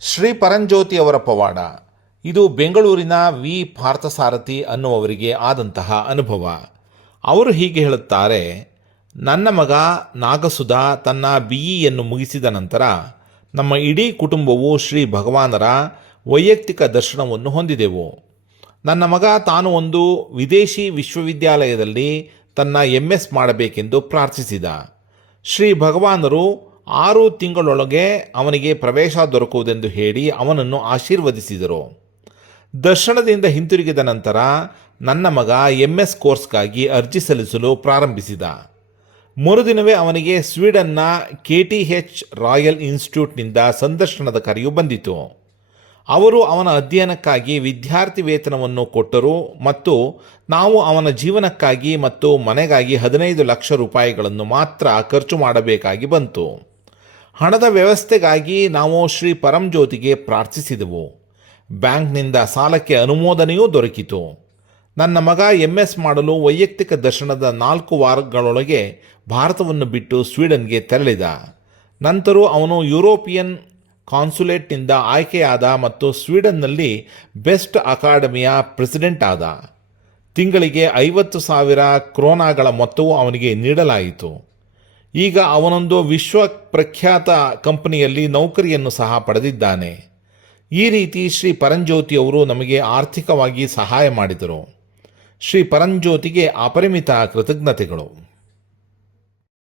ಶ್ರೀ ಪರಂಜ್ಯೋತಿ ಅವರ ಪವಾಡ. ಇದು ಬೆಂಗಳೂರಿನ ವಿ ಪಾರ್ಥಸಾರಥಿ ಅನ್ನುವವರಿಗೆ ಆದಂತಹ ಅನುಭವ. ಅವರು ಹೀಗೆ ಹೇಳುತ್ತಾರೆ, ನನ್ನ ಮಗ ನಾಗಸುಧಾ ತನ್ನ BEಯನ್ನು ಮುಗಿಸಿದ ನಂತರ ನಮ್ಮ ಇಡೀ ಕುಟುಂಬವು ಶ್ರೀ ಭಗವಾನರ ವೈಯಕ್ತಿಕ ದರ್ಶನವನ್ನು ಹೊಂದಿದೆವು. ನನ್ನ ಮಗ ತಾನು ಒಂದು ವಿದೇಶಿ ವಿಶ್ವವಿದ್ಯಾಲಯದಲ್ಲಿ ತನ್ನ MS ಮಾಡಬೇಕೆಂದು ಪ್ರಾರ್ಥಿಸಿದ. ಶ್ರೀ ಭಗವಾನರು 6 ತಿಂಗಳೊಳಗೆ ಅವನಿಗೆ ಪ್ರವೇಶ ದೊರಕುವುದೆಂದು ಹೇಳಿ ಅವನನ್ನು ಆಶೀರ್ವದಿಸಿದರು. ದರ್ಶನದಿಂದ ಹಿಂತಿರುಗಿದ ನಂತರ ನನ್ನ ಮಗ MS ಕೋರ್ಸ್ಗಾಗಿ ಅರ್ಜಿ ಸಲ್ಲಿಸಲು ಪ್ರಾರಂಭಿಸಿದ. ಮರುದಿನವೇ ಅವನಿಗೆ ಸ್ವೀಡನ್ನ KTH ರಾಯಲ್ ಇನ್ಸ್ಟಿಟ್ಯೂಟ್ನಿಂದ ಸಂದರ್ಶನದ ಕರೆಯು ಬಂದಿತು. ಅವರು ಅವನ ಅಧ್ಯಯನಕ್ಕಾಗಿ ವಿದ್ಯಾರ್ಥಿ ವೇತನವನ್ನು ಕೊಟ್ಟರು ಮತ್ತು ನಾವು ಅವನ ಜೀವನಕ್ಕಾಗಿ ಮತ್ತು ಮನೆಗಾಗಿ 15 ಲಕ್ಷ ರೂಪಾಯಿಗಳನ್ನು ಮಾತ್ರ ಖರ್ಚು ಮಾಡಬೇಕಾಗಿ ಬಂತು. ಹಣದ ವ್ಯವಸ್ಥೆಗಾಗಿ ನಾವು ಶ್ರೀ ಪರಂಜ್ಯೋತಿಗೆ ಪ್ರಾರ್ಥಿಸಿದೆವು. ಬ್ಯಾಂಕ್ನಿಂದ ಸಾಲಕ್ಕೆ ಅನುಮೋದನೆಯೂ ದೊರಕಿತು. ನನ್ನ ಮಗ MS ಮಾಡಲು ವೈಯಕ್ತಿಕ ದರ್ಶನದ 4 ವಾರಗಳೊಳಗೆ ಭಾರತವನ್ನು ಬಿಟ್ಟು ಸ್ವೀಡನ್ಗೆ ತೆರಳಿದ. ನಂತರ ಅವನು ಯುರೋಪಿಯನ್ ಕಾನ್ಸುಲೇಟ್ನಿಂದ ಆಯ್ಕೆಯಾದ ಮತ್ತು ಸ್ವೀಡನ್ನಲ್ಲಿ ಬೆಸ್ಟ್ ಅಕಾಡೆಮಿಯ ಪ್ರೆಸಿಡೆಂಟ್ ಆದ. ತಿಂಗಳಿಗೆ 50,000 ಕ್ರೋನಾಗಳ ಮೊತ್ತವು ಅವನಿಗೆ ನೀಡಲಾಯಿತು. ಈಗ ಅವನೊಂದು ವಿಶ್ವ ಪ್ರಖ್ಯಾತ ಕಂಪನಿಯಲ್ಲಿ ನೌಕರಿಯನ್ನು ಸಹ ಪಡೆದಿದ್ದಾನೆ. ಈ ರೀತಿ ಶ್ರೀ ಪರಂಜ್ಯೋತಿಯವರು ನಮಗೆ ಆರ್ಥಿಕವಾಗಿ ಸಹಾಯ ಮಾಡಿದರು. ಶ್ರೀ ಪರಂಜ್ಯೋತಿಗೆ ಅಪರಿಮಿತ ಕೃತಜ್ಞತೆಗಳು.